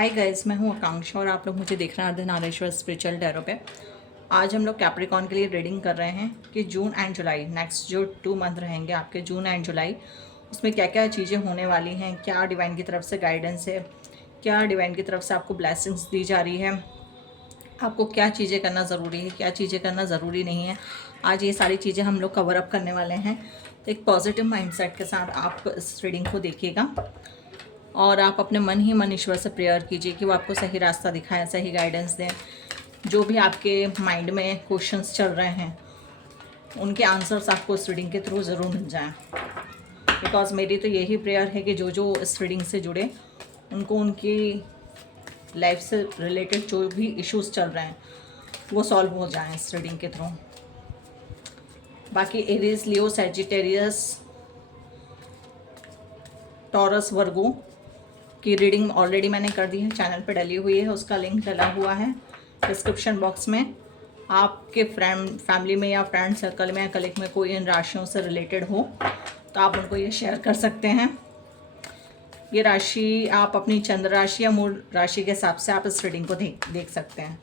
Hi guys, मैं हूँ आकांक्षा और आप लोग मुझे देख रहे हैं अर्धनारीश्वर स्पिरिचुअल टैरो पे। आज हम लोग कैप्रिकॉन के लिए रीडिंग कर रहे हैं कि जून एंड जुलाई नेक्स्ट जो 2 मंथ रहेंगे आपके, जून एंड जुलाई, उसमें क्या क्या चीज़ें होने वाली हैं, क्या डिवाइन की तरफ से गाइडेंस है, क्या डिवाइन की तरफ से आपको ब्लेसिंग्स दी जा रही है, आपको क्या चीज़ें करना ज़रूरी है, क्या चीज़ें करना ज़रूरी नहीं है। आज ये सारी चीज़ें हम लोग कवर अप करने वाले हैं। तो एक पॉजिटिव माइंडसेट के साथ आप इस रीडिंग को देखिएगा और आप अपने मन ही मन ईश्वर से प्रेयर कीजिए कि वो आपको सही रास्ता दिखाएं, सही गाइडेंस दें। जो भी आपके माइंड में क्वेश्चंस चल रहे हैं उनके आंसर्स आपको इस रीडिंग के थ्रू ज़रूर मिल जाएं। बिकॉज मेरी तो यही प्रेयर है कि जो जो इस रीडिंग से जुड़े उनको उनकी लाइफ से रिलेटेड जो भी इश्यूज चल रहे हैं वो सॉल्व हो जाएं इस रीडिंग के थ्रू। बाकी एरीज, लियो, सैजिटेरियस, टॉरस, वर्गो की रीडिंग ऑलरेडी मैंने कर दी है, चैनल पे डली हुई है, उसका लिंक डला हुआ है डिस्क्रिप्शन बॉक्स में। आपके फैमिली में या फ्रेंड सर्कल में या कलीग में कोई इन राशियों से रिलेटेड हो तो आप उनको ये शेयर कर सकते हैं। ये राशि आप अपनी चंद्र राशि या मूल राशि के हिसाब से आप इस रीडिंग को देख सकते हैं।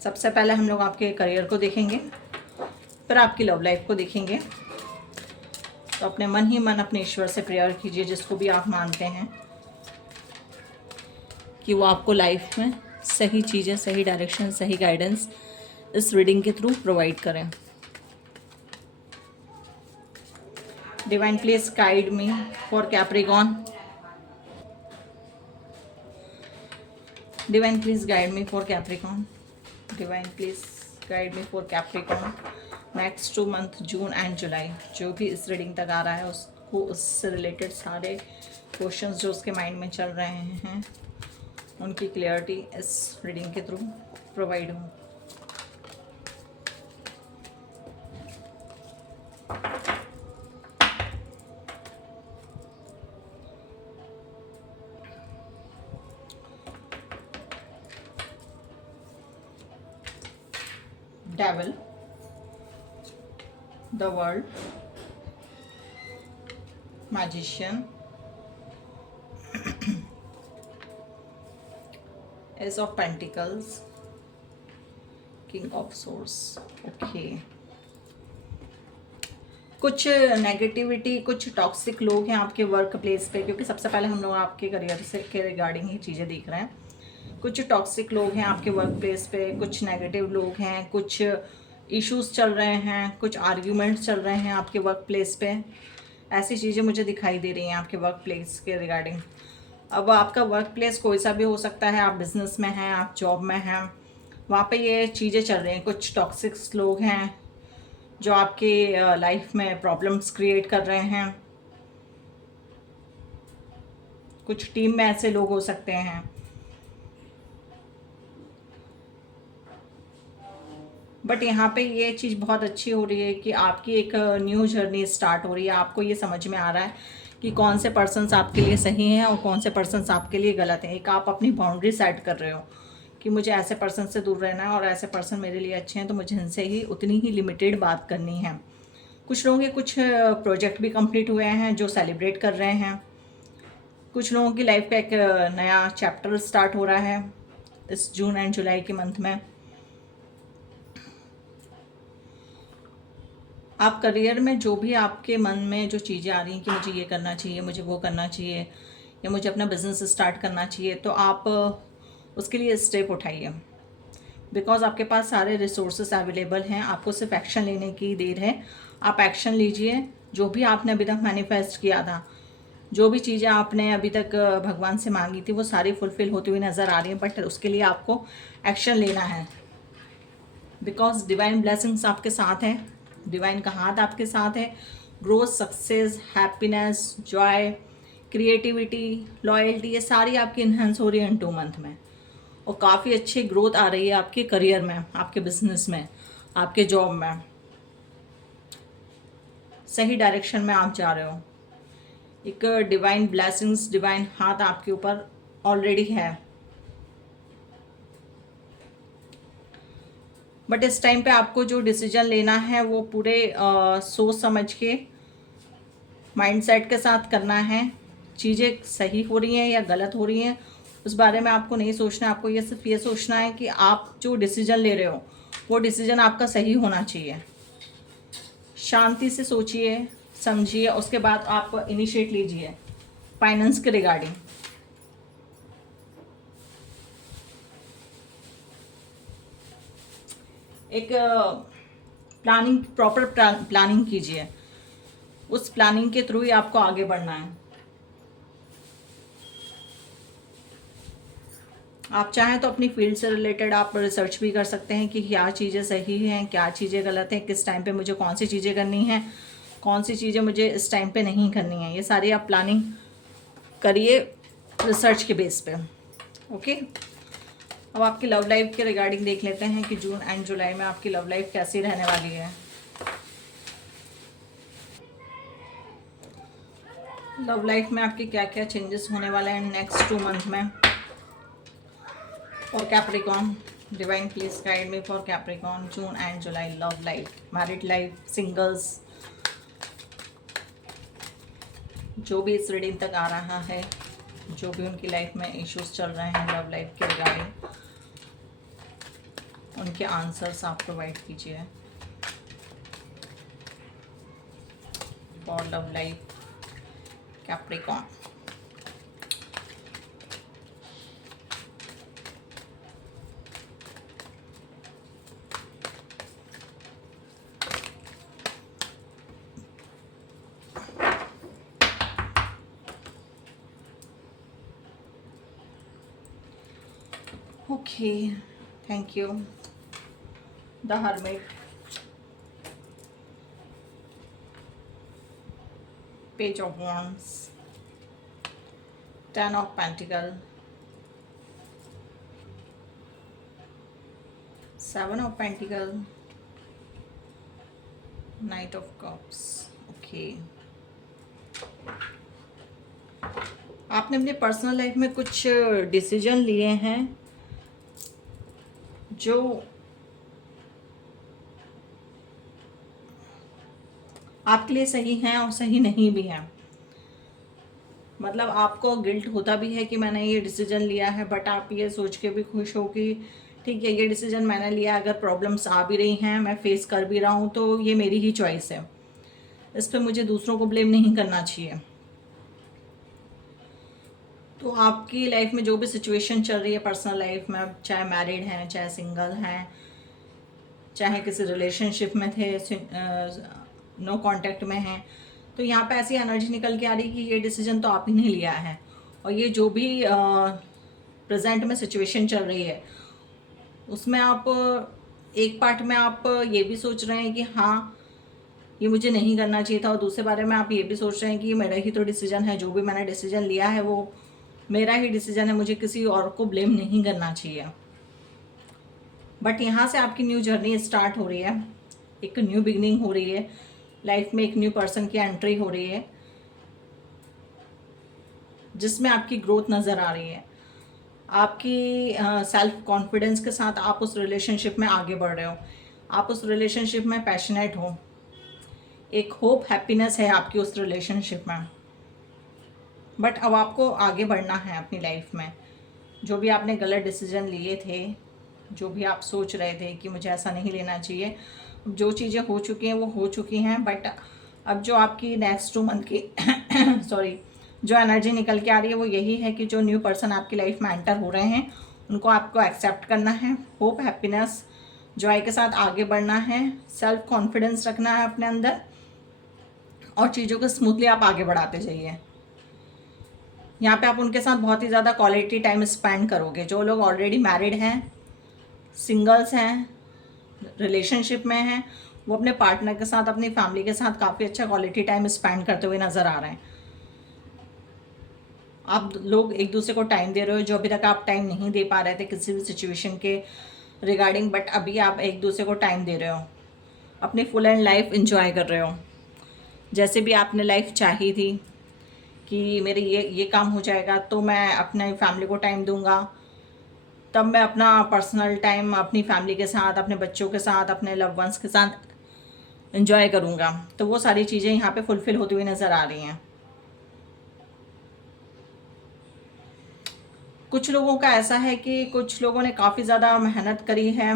सबसे पहले हम लोग आपके करियर को देखेंगे, फिर आपकी लव लाइफ को देखेंगे। तो अपने मन ही मन अपने ईश्वर से प्रेयर कीजिए, जिसको भी आप मानते हैं, कि वो आपको लाइफ में सही चीज़ें, सही डायरेक्शन, सही गाइडेंस इस रीडिंग के थ्रू प्रोवाइड करें। Divine please guide me for Capricorn. Divine please guide me for Capricorn. Divine please guide me for Capricorn next 2 month, June and July. जो भी इस रीडिंग तक आ रहा है उसको, उससे रिलेटेड सारे क्वेश्चंस जो उसके माइंड में चल रहे हैं उनकी क्लियरिटी इस रीडिंग के थ्रू प्रोवाइड हो। Devil, the world, magician, S of pentacles, king of source. Okay, कुछ नेगेटिविटी, कुछ टॉक्सिक लोग हैं आपके वर्क प्लेस पे, क्योंकि सबसे पहले हम लोग आपके करियर से के रिगार्डिंग ही चीज़ें देख रहे हैं। कुछ टॉक्सिक लोग हैं आपके वर्क प्लेस पे, कुछ नेगेटिव लोग हैं, कुछ इश्यूज चल रहे हैं, कुछ आर्ग्यूमेंट्स चल रहे हैं आपके वर्क प्लेस पे। ऐसी चीज़ें मुझे दिखाई दे रही हैं आपके वर्क प्लेस के रिगार्डिंग। अब आपका वर्क प्लेस कोई सा भी हो सकता है, आप बिजनेस में हैं, आप जॉब में हैं, वहाँ पे ये चीज़ें चल रही हैं। कुछ टॉक्सिक लोग हैं जो आपके लाइफ में प्रॉब्लम्स क्रिएट कर रहे हैं। कुछ टीम में ऐसे लोग हो सकते हैं। बट यहाँ पे ये चीज़ बहुत अच्छी हो रही है कि आपकी एक न्यू जर्नी स्टार्ट हो रही है। आपको ये समझ में आ रहा है कि कौन से पर्सन्स आपके लिए सही हैं और कौन से पर्सन्स आपके लिए गलत हैं। एक आप अपनी बाउंड्री सेट कर रहे हो कि मुझे ऐसे पर्सन से दूर रहना है और ऐसे पर्सन मेरे लिए अच्छे हैं, तो मुझे इनसे ही उतनी ही लिमिटेड बात करनी है। कुछ लोगों के कुछ प्रोजेक्ट भी कंप्लीट हुए हैं जो सेलिब्रेट कर रहे हैं। कुछ लोगों की लाइफ का एक नया चैप्टर स्टार्ट हो रहा है इस जून एंड जुलाई के मंथ में। आप करियर में जो भी आपके मन में जो चीज़ें आ रही हैं कि मुझे ये करना चाहिए, मुझे वो करना चाहिए, या मुझे अपना बिजनेस स्टार्ट करना चाहिए, तो आप उसके लिए स्टेप उठाइए। बिकॉज आपके पास सारे रिसोर्सेस अवेलेबल हैं, आपको सिर्फ एक्शन लेने की देर है। आप एक्शन लीजिए। जो भी आपने अभी तक मैनिफेस्ट किया था, जो भी चीज़ें आपने अभी तक भगवान से मांगी थी, वो सारी फुलफिल होती हुई नज़र आ रही हैं। बट उसके लिए आपको एक्शन लेना है। बिकॉज डिवाइन ब्लेसिंग्स आपके साथ हैं, डिवाइन का हाथ आपके साथ है। Growth, success, happiness, Joy, creativity, loyalty, ये सारी आपकी इन्हेंस हो रही है इन 2 मंथ में। और काफ़ी अच्छी ग्रोथ आ रही है आपके करियर में, आपके बिजनेस में, आपके जॉब में। सही डायरेक्शन में आप जा रहे हो। एक डिवाइन ब्लेसिंग्स, डिवाइन हाथ आपके ऊपर ऑलरेडी है। बट इस टाइम पे आपको जो डिसीजन लेना है वो पूरे सोच समझ के, माइंडसेट के साथ करना है। चीज़ें सही हो रही हैं या गलत हो रही हैं उस बारे में आपको नहीं सोचना है। आपको ये सिर्फ ये सोचना है कि आप जो डिसीजन ले रहे हो वो डिसीजन आपका सही होना चाहिए। शांति से सोचिए, समझिए, उसके बाद आप इनिशिएट लीजिए फाइनेंस के रिगार्डिंग। एक प्लानिंग, प्रॉपर प्लानिंग कीजिए, उस प्लानिंग के थ्रू ही आपको आगे बढ़ना है। आप चाहें तो अपनी फील्ड से रिलेटेड आप रिसर्च भी कर सकते हैं कि क्या चीज़ें सही हैं, क्या चीज़ें गलत हैं, किस टाइम पे मुझे कौन सी चीज़ें करनी हैं, कौन सी चीज़ें मुझे इस टाइम पे नहीं करनी है। ये सारी आप प्लानिंग करिए रिसर्च के बेस पे। ओके, अब आपकी लव लाइफ के रिगार्डिंग देख लेते हैं कि जून एंड जुलाई में आपकी लव लाइफ कैसी रहने वाली है। लव लाइफ में आपके क्या क्या चेंजेस होने वाले हैं नेक्स्ट 2 मंथ में। For Capricorn, divine please guide me for Capricorn June and July love life, married life, singles, जो भी इस रीडिंग तक आ रहा है, जो भी उनकी लाइफ में इश्यूज चल रहे हैं लव लाइफ के रिगार्डिंग, उनके आंसर्स आप प्रोवाइड कीजिए for love life Capricorn. Okay, thank you. The Hermit, Page of Wands, Ten of Pentacles, Seven of Pentacles, Knight of Cups. Okay. आपने अपने पर्सनल लाइफ में कुछ डिसीजन लिए हैं जो आपके लिए सही हैं और सही नहीं भी हैं। मतलब आपको गिल्ट होता भी है कि मैंने ये डिसीजन लिया है, बट आप ये सोच के भी खुश हो कि ठीक है ये डिसीजन मैंने लिया, अगर प्रॉब्लम्स आ भी रही हैं, मैं फेस कर भी रहा हूँ, तो ये मेरी ही चॉइस है, इस पर मुझे दूसरों को ब्लेम नहीं करना चाहिए। तो आपकी लाइफ में जो भी सिचुएशन चल रही है पर्सनल लाइफ में, चाहे मैरिड हैं, चाहे सिंगल हैं, चाहे किसी रिलेशनशिप में थे, नो कांटेक्ट में हैं, तो यहाँ पे ऐसी एनर्जी निकल के आ रही है कि ये डिसीजन तो आप ही ने लिया है। और ये जो भी प्रेजेंट में सिचुएशन चल रही है उसमें आप एक पार्ट में आप ये भी सोच रहे हैं कि हाँ ये मुझे नहीं करना चाहिए था, और दूसरे बारे में आप ये भी सोच रहे हैं कि ये मेरा ही तो डिसीजन है, जो भी मैंने डिसीजन लिया है वो मेरा ही डिसीजन है, मुझे किसी और को ब्लेम नहीं करना चाहिए। बट यहाँ से आपकी न्यू जर्नी स्टार्ट हो रही है, एक न्यू बिगनिंग हो रही है लाइफ में, एक न्यू पर्सन की एंट्री हो रही है जिसमें आपकी ग्रोथ नज़र आ रही है। आपकी सेल्फ कॉन्फिडेंस के साथ आप उस रिलेशनशिप में आगे बढ़ रहे हो, आप उस रिलेशनशिप में पैशनेट हो, एक होप, हैप्पीनेस है आपकी उस रिलेशनशिप में। बट अब आपको आगे बढ़ना है अपनी लाइफ में। जो भी आपने गलत डिसीजन लिए थे, जो भी आप सोच रहे थे कि मुझे ऐसा नहीं लेना चाहिए, जो चीज़ें हो चुकी हैं वो हो चुकी हैं। बट अब जो आपकी नेक्स्ट 2 मंथ की सॉरी जो एनर्जी निकल के आ रही है वो यही है कि जो न्यू पर्सन आपकी लाइफ में एंटर हो रहे हैं उनको आपको एक्सेप्ट करना है, होप, हैप्पीनेस, जॉय के साथ आगे बढ़ना है, सेल्फ कॉन्फिडेंस रखना है अपने अंदर, और चीज़ों को स्मूथली आप आगे बढ़ाते जाइए। यहाँ पे आप उनके साथ बहुत ही ज़्यादा क्वालिटी टाइम स्पेंड करोगे। जो लोग ऑलरेडी मैरिड हैं, सिंगल्स हैं, रिलेशनशिप में हैं, वो अपने पार्टनर के साथ, अपनी फैमिली के साथ काफ़ी अच्छा क्वालिटी टाइम स्पेंड करते हुए नज़र आ रहे हैं। आप लोग एक दूसरे को टाइम दे रहे हो, जो अभी तक आप टाइम नहीं दे पा रहे थे किसी भी सिचुएशन के रिगार्डिंग, बट अभी आप एक दूसरे को टाइम दे रहे हो, अपनी फुल एंड लाइफ इंजॉय कर रहे हो जैसे भी आपने लाइफ चाही थी कि मेरे ये काम हो जाएगा तो मैं अपने फैमिली को टाइम दूंगा, तब मैं अपना पर्सनल टाइम अपनी फैमिली के साथ, अपने बच्चों के साथ, अपने लव वंस के साथ एंजॉय करूंगा। तो वो सारी चीज़ें यहाँ पे फुलफ़िल होती हुई नज़र आ रही हैं। कुछ लोगों का ऐसा है कि कुछ लोगों ने काफ़ी ज़्यादा मेहनत करी है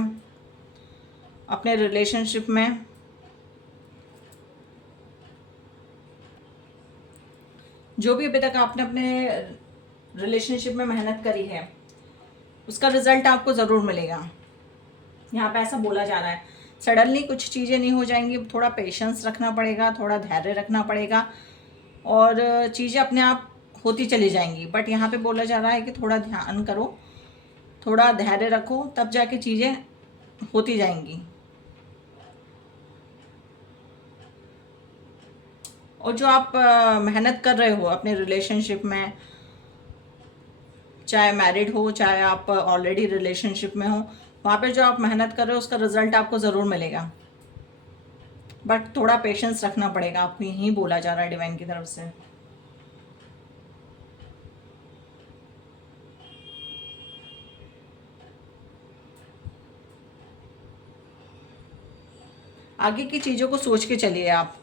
अपने रिलेशनशिप में, जो भी अभी तक आपने अपने रिलेशनशिप में मेहनत करी है उसका रिजल्ट आपको ज़रूर मिलेगा। यहाँ पे ऐसा बोला जा रहा है, सडनली कुछ चीज़ें नहीं हो जाएंगी, थोड़ा पेशेंस रखना पड़ेगा, थोड़ा धैर्य रखना पड़ेगा और चीज़ें अपने आप होती चली जाएंगी। बट यहाँ पे बोला जा रहा है कि थोड़ा ध्यान करो, थोड़ा धैर्य रखो, तब जाके चीज़ें होती जाएंगी। और जो आप मेहनत कर रहे हो अपने रिलेशनशिप में, चाहे मैरिड हो चाहे आप ऑलरेडी रिलेशनशिप में हो, वहाँ पे जो आप मेहनत कर रहे हो उसका रिजल्ट आपको ज़रूर मिलेगा। बट थोड़ा पेशेंस रखना पड़ेगा, आपको यही बोला जा रहा है डिवाइन की तरफ से। आगे की चीज़ों को सोच के चलिए आप,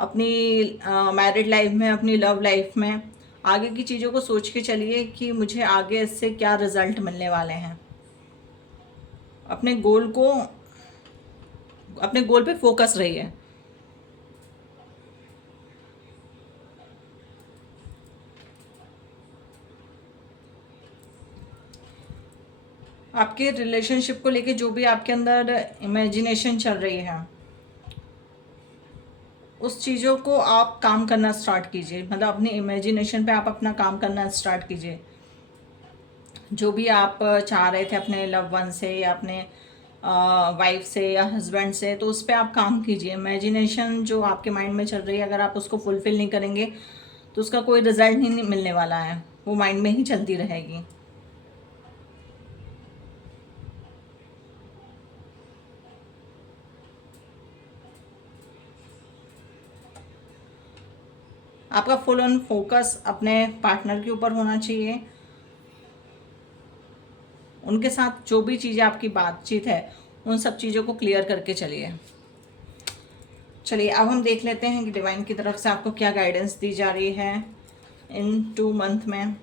अपनी मैरिड लाइफ में, अपनी लव लाइफ में आगे की चीज़ों को सोच के चलिए कि मुझे आगे इससे क्या रिजल्ट मिलने वाले हैं। अपने गोल पे फोकस रहिए। आपके रिलेशनशिप को लेके जो भी आपके अंदर इमेजिनेशन चल रही है उस चीज़ों को आप काम करना स्टार्ट कीजिए, मतलब अपनी इमेजिनेशन पे आप अपना काम करना स्टार्ट कीजिए। जो भी आप चाह रहे थे अपने लव वन से या अपने वाइफ से या हस्बैंड से, तो उस पर आप काम कीजिए। इमेजिनेशन जो आपके माइंड में चल रही है, अगर आप उसको फुलफिल नहीं करेंगे तो उसका कोई रिजल्ट नहीं मिलने वाला है, वो माइंड में ही चलती रहेगी। आपका फुल ऑन फोकस अपने पार्टनर के ऊपर होना चाहिए। उनके साथ जो भी चीज़ें आपकी बातचीत है उन सब चीज़ों को क्लियर करके चलिए। चलिए अब हम देख लेते हैं कि डिवाइन की तरफ से आपको क्या गाइडेंस दी जा रही है इन 2 मंथ में,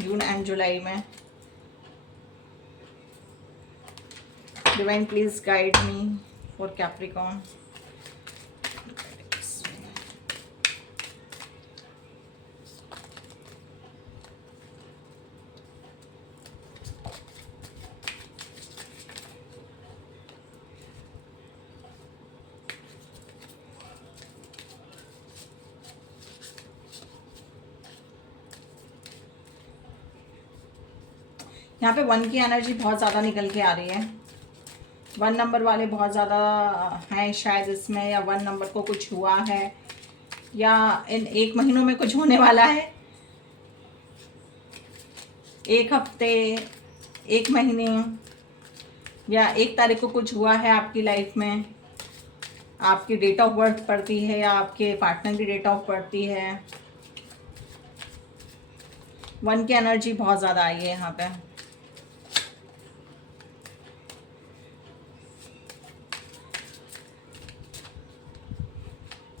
जून एंड जुलाई में। Divine please guide me for Capricorn. यहाँ पे 1 की एनर्जी बहुत ज़्यादा निकल के आ रही है। 1 नंबर वाले बहुत ज़्यादा हैं शायद इसमें, या 1 नंबर को कुछ हुआ है, या इन 1 महीनों में कुछ होने वाला है। 1 हफ्ते, 1 महीने या 1 तारीख को कुछ हुआ है आपकी लाइफ में। आपकी डेट ऑफ बर्थ पड़ती है या आपके पार्टनर की डेट ऑफ पड़ती है। 1 की एनर्जी बहुत ज़्यादा आई है यहाँ पे।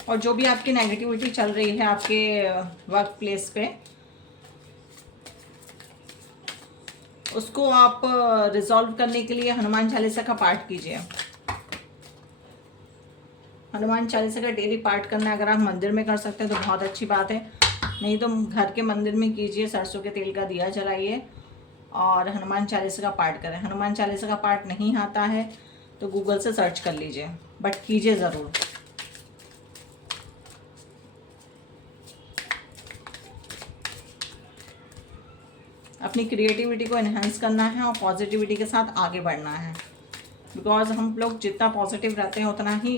और जो भी आपकी नेगेटिविटी चल रही है आपके वर्क प्लेस पे, उसको आप रिजॉल्व करने के लिए हनुमान चालीसा का पाठ कीजिए। हनुमान चालीसा का डेली पाठ करना है। अगर आप मंदिर में कर सकते हैं तो बहुत अच्छी बात है, नहीं तो घर के मंदिर में कीजिए। सरसों के तेल का दिया जलाइए और हनुमान चालीसा का पाठ करें। हनुमान चालीसा का पाठ नहीं आता है तो गूगल से सर्च कर लीजिए, बट कीजिए ज़रूर। अपनी क्रिएटिविटी को एनहांस करना है और पॉजिटिविटी के साथ आगे बढ़ना है। बिकॉज हम लोग जितना पॉजिटिव रहते हैं उतना ही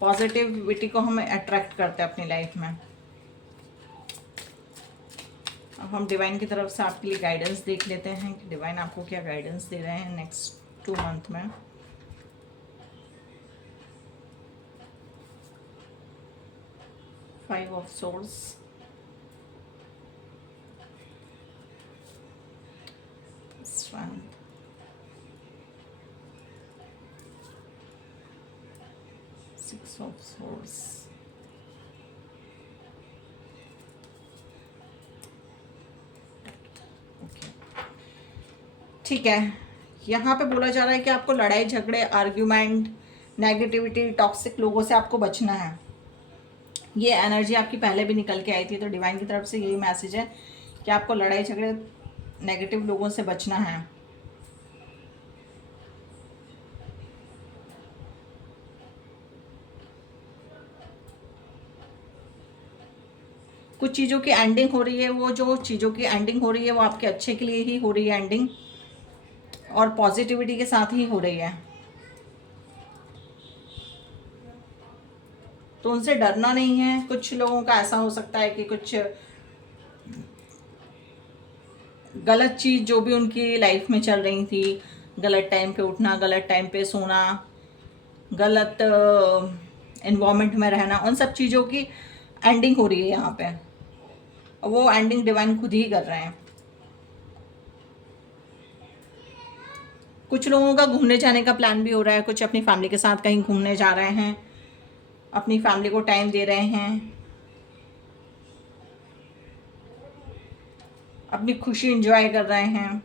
पॉजिटिविटी को हम अट्रैक्ट करते हैं अपनी लाइफ में। अब हम डिवाइन की तरफ से आपके लिए गाइडेंस देख लेते हैं कि डिवाइन आपको क्या गाइडेंस दे रहे हैं नेक्स्ट 2 मंथ में। Five of swords, strength, six of swords, okay. ठीक है, यहाँ पे बोला जा रहा है कि आपको लड़ाई झगड़े, आर्ग्यूमेंट, नेगेटिविटी, टॉक्सिक लोगों से आपको बचना है। ये एनर्जी आपकी पहले भी निकल के आई थी, तो डिवाइन की तरफ से यही मैसेज है कि आपको लड़ाई झगड़े, नेगेटिव लोगों से बचना है। कुछ चीज़ों की एंडिंग हो रही है, वो जो चीज़ों की एंडिंग हो रही है वो आपके अच्छे के लिए ही हो रही है एंडिंग, और पॉजिटिविटी के साथ ही हो रही है। तो उनसे डरना नहीं है। कुछ लोगों का ऐसा हो सकता है कि कुछ गलत चीज़ जो भी उनकी लाइफ में चल रही थी, गलत टाइम पे उठना, गलत टाइम पे सोना, गलत इन्वायरमेंट में रहना, उन सब चीज़ों की एंडिंग हो रही है यहाँ पे। वो एंडिंग डिवाइन खुद ही कर रहे हैं। कुछ लोगों का घूमने जाने का प्लान भी हो रहा है, कुछ अपनी फैमिली के साथ कहीं घूमने जा रहे हैं, अपनी फैमिली को टाइम दे रहे हैं, अपनी खुशी एंजॉय कर रहे हैं।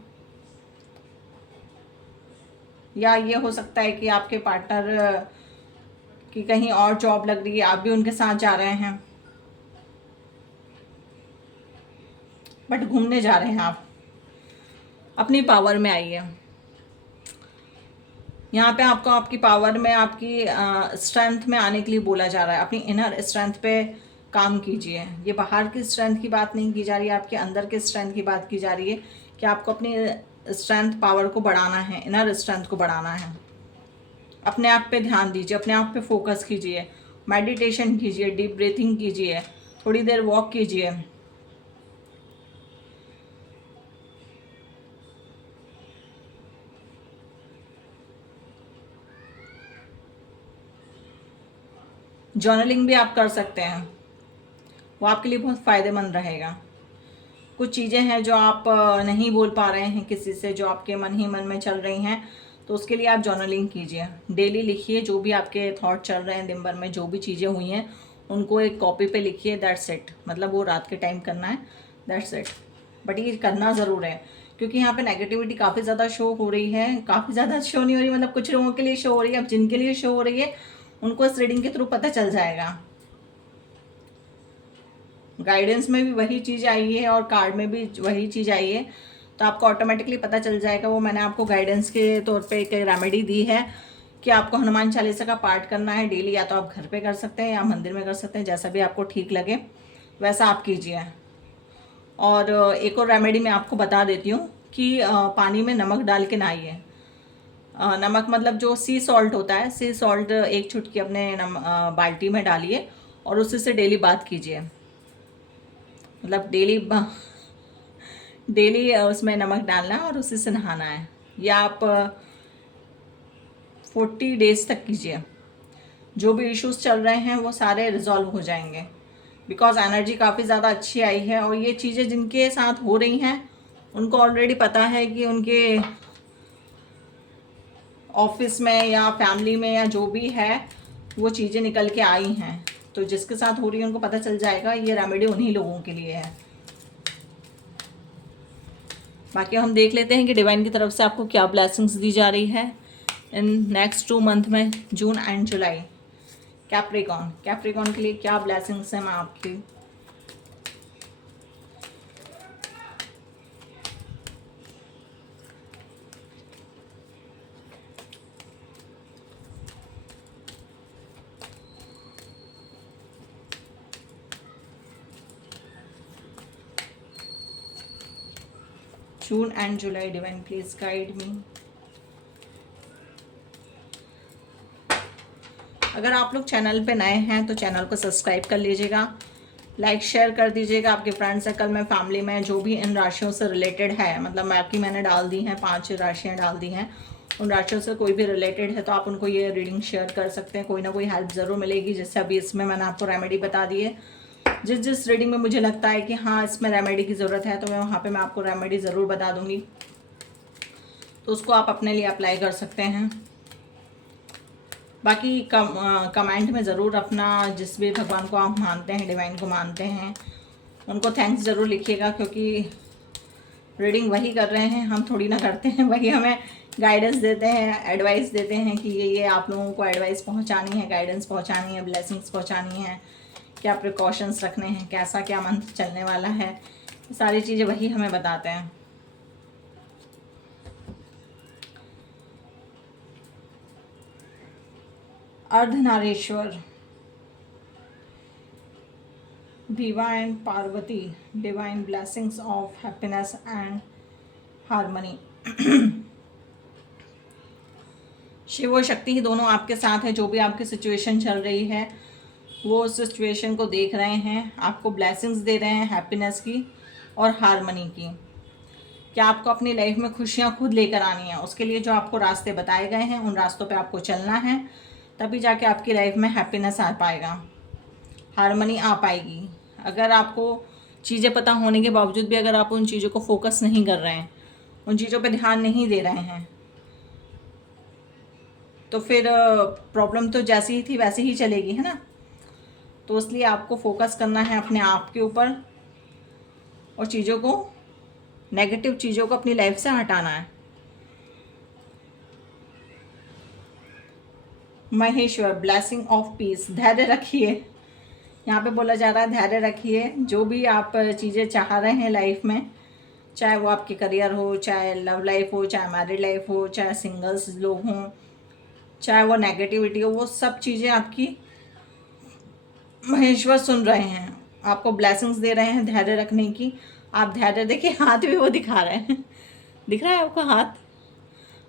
या ये हो सकता है कि आपके पार्टनर की कहीं और जॉब लग रही है, आप भी उनके साथ जा रहे हैं, बट घूमने जा रहे हैं आप। अपनी पावर में आइए। यहाँ पे आपको आपकी पावर में, आपकी स्ट्रेंथ में आने के लिए बोला जा रहा है। अपनी इनर स्ट्रेंथ पे काम कीजिए। ये बाहर की स्ट्रेंथ की बात नहीं की जा रही है, आपके अंदर की स्ट्रेंथ की बात की जा रही है कि आपको अपनी स्ट्रेंथ, पावर को बढ़ाना है, इनर स्ट्रेंथ को बढ़ाना है। अपने आप पे ध्यान दीजिए, अपने आप पे फोकस कीजिए, मेडिटेशन कीजिए, डीप ब्रीथिंग कीजिए, थोड़ी देर वॉक कीजिए। जर्नलिंग भी आप कर सकते हैं, वो आपके लिए बहुत फ़ायदेमंद रहेगा। कुछ चीज़ें हैं जो आप नहीं बोल पा रहे हैं किसी से, जो आपके मन ही मन में चल रही हैं, तो उसके लिए आप जर्नलिंग कीजिए। डेली लिखिए जो भी आपके थॉट चल रहे हैं दिन भर में, जो भी चीज़ें हुई हैं उनको एक कॉपी पे लिखिए। That's it. मतलब वो रात के टाइम करना है, दैट्स इट। बट ये करना ज़रूर है, क्योंकि यहाँ पे नेगेटिविटी काफ़ी ज़्यादा शो हो रही है। काफ़ी ज़्यादा शो नहीं हो रही, मतलब कुछ लोगों के लिए शो हो रही है। अब जिनके लिए शो हो रही है उनको इस रीडिंग के थ्रू पता चल जाएगा। गाइडेंस में भी वही चीज़ आई है और कार्ड में भी वही चीज़ आई है, तो आपको ऑटोमेटिकली पता चल जाएगा। वो मैंने आपको गाइडेंस के तौर पे एक रेमेडी दी है कि आपको हनुमान चालीसा का पाठ करना है डेली। या तो आप घर पे कर सकते हैं या मंदिर में कर सकते हैं, जैसा भी आपको ठीक लगे वैसा आप कीजिए। और एक और रेमेडी मैं आपको बता देती हूँ कि पानी में नमक डाल के नहाइए। नमक मतलब जो सी सॉल्ट होता है, सी सॉल्ट एक चुटकी अपने बाल्टी में डालिए और उसी से डेली बात कीजिए। मतलब डेली उसमें नमक डालना है और उसी से नहाना है। या आप 40 डेज तक कीजिए। जो भी इश्यूज चल रहे हैं वो सारे रिजॉल्व हो जाएंगे, बिकॉज एनर्जी काफ़ी ज़्यादा अच्छी आई है। और ये चीज़ें जिनके साथ हो रही हैं उनको ऑलरेडी पता है कि उनके ऑफिस में या फैमिली में या जो भी है वो चीज़ें निकल के आई हैं। तो जिसके साथ हो रही है उनको पता चल जाएगा। ये रेमेडी उन्हीं लोगों के लिए है। बाकी हम देख लेते हैं कि डिवाइन की तरफ से आपको क्या ब्लेसिंग्स दी जा रही है इन नेक्स्ट 2 मंथ में, जून एंड जुलाई। कैप्रिकॉन के लिए क्या ब्लेसिंग्स हैं मैं आपकी। June and July, divine please guide me. अगर आप लोग चैनल पे नए हैं तो चैनल को सब्सक्राइब कर लीजिएगा, लाइक शेयर कर दीजिएगा आपके फ्रेंड सर्कल में, फैमिली में, जो भी इन राशियों से रिलेटेड है। मतलब बाकी मैंने डाल दी हैं, 5 राशियाँ डाल दी हैं। उन राशियों से कोई भी रिलेटेड है तो आप उनको ये रीडिंग शेयर कर सकते हैं। कोई ना कोई हेल्प ज़रूर मिलेगी। जैसे अभी इसमें मैंने आपको रेमेडी बता दी है। जिस रीडिंग में मुझे लगता है कि हाँ इसमें रेमेडी की ज़रूरत है तो मैं वहाँ पे मैं आपको रेमेडी ज़रूर बता दूँगी, तो उसको आप अपने लिए अप्लाई कर सकते हैं। बाकी कमेंट में ज़रूर अपना, जिस भी भगवान को आप मानते हैं, डिवाइन को मानते हैं, उनको थैंक्स ज़रूर लिखिएगा, क्योंकि रीडिंग वही कर रहे हैं, हम थोड़ी ना करते हैं। वही हमें गाइडेंस देते हैं, एडवाइस देते हैं कि ये आप लोगों को एडवाइस पहुंचानी है, गाइडेंस पहुंचानी है, ब्लेसिंग्स पहुंचानी है, क्या प्रिकॉशंस रखने हैं, कैसा क्या मंत्र चलने वाला है, सारी चीज़ें वही हमें बताते हैं। Ardhanarishvara Viva and Parvati, divine blessings of happiness and harmony। Shiv और शक्ति ही दोनों आपके साथ हैं। जो भी आपकी सिचुएशन चल रही है वो उस सिचुएशन को देख रहे हैं, आपको ब्लेसिंग्स दे रहे हैं हैप्पीनेस की और हारमनी की। क्या आपको अपनी लाइफ में खुशियाँ खुद लेकर आनी है, उसके लिए जो आपको रास्ते बताए गए हैं उन रास्तों पे आपको चलना है, तभी जाके आपकी लाइफ में हैप्पीनेस आ पाएगा, हारमनी आ पाएगी। अगर आपको चीज़ें पता होने के बावजूद भी अगर आप उन चीज़ों को फोकस नहीं कर रहे हैं, उन चीज़ों पे ध्यान नहीं दे रहे हैं, तो फिर प्रॉब्लम तो जैसी ही थी वैसे ही चलेगी, है ना। तो इसलिए आपको फोकस करना है अपने आप के ऊपर और चीज़ों को, नेगेटिव चीज़ों को अपनी लाइफ से हटाना है। महेश्वर, ब्लेसिंग ऑफ पीस, धैर्य रखिए। यहाँ पे बोला जा रहा है धैर्य रखिए। जो भी आप चीज़ें चाह रहे हैं लाइफ में, चाहे वो आपके करियर हो, चाहे लव लाइफ हो, चाहे मैरिड लाइफ हो, चाहे सिंगल्स लोग हों, चाहे वो नेगेटिविटी हो, वो सब चीज़ें आपकी महेश्वर सुन रहे हैं, आपको ब्लेसिंग्स दे रहे हैं धैर्य रखने की। आप धैर्य देखिए, हाथ भी वो दिखा रहे हैं, दिख रहा है आपको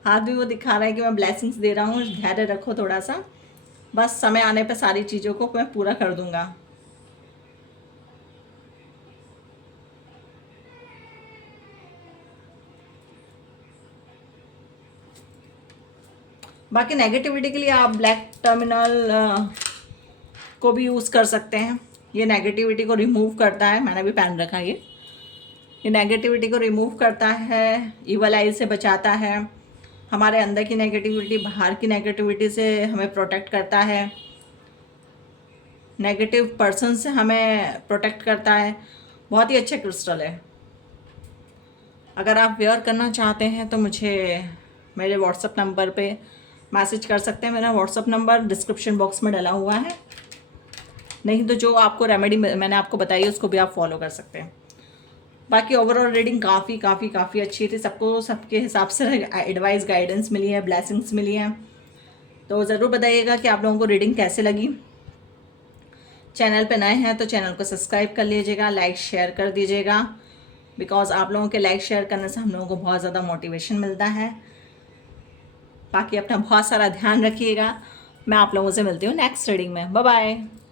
हाथ भी वो दिखा रहा है कि मैं ब्लेसिंग्स दे रहा हूँ, धैर्य रखो थोड़ा सा, बस समय आने पर सारी चीज़ों को मैं पूरा कर दूँगा। बाकी नेगेटिविटी के लिए आप ब्लैक टर्मिनल को भी यूज़ कर सकते हैं। ये नेगेटिविटी को रिमूव करता है, मैंने भी पहन रखा है ये नेगेटिविटी को रिमूव करता है, इवल आई से बचाता है, हमारे अंदर की नेगेटिविटी बाहर की नेगेटिविटी से हमें प्रोटेक्ट करता है, नेगेटिव पर्सन से हमें प्रोटेक्ट करता है। बहुत ही अच्छा क्रिस्टल है। अगर आप वेयर करना चाहते हैं तो मुझे मेरे व्हाट्सएप नंबर पे मैसेज कर सकते हैं। मेरा व्हाट्सएप नंबर डिस्क्रिप्शन बॉक्स में डला हुआ है, नहीं तो जो आपको रेमेडी मैंने आपको बताई है उसको भी आप फॉलो कर सकते हैं। बाकी ओवरऑल रीडिंग काफ़ी अच्छी थी। सबको सबके हिसाब से एडवाइस गाइडेंस मिली है, ब्लेसिंग्स मिली हैं। तो ज़रूर बताइएगा कि आप लोगों को रीडिंग कैसे लगी। चैनल पे नए हैं तो चैनल को सब्सक्राइब कर लीजिएगा, लाइक शेयर कर दीजिएगा, बिकॉज़ आप लोगों के लाइक शेयर करने से हम लोगों को बहुत ज़्यादा मोटिवेशन मिलता है। बाकी अपना बहुत सारा ध्यान रखिएगा। मैं आप लोगों से मिलती हूँ नेक्स्ट रीडिंग में। Bye bye.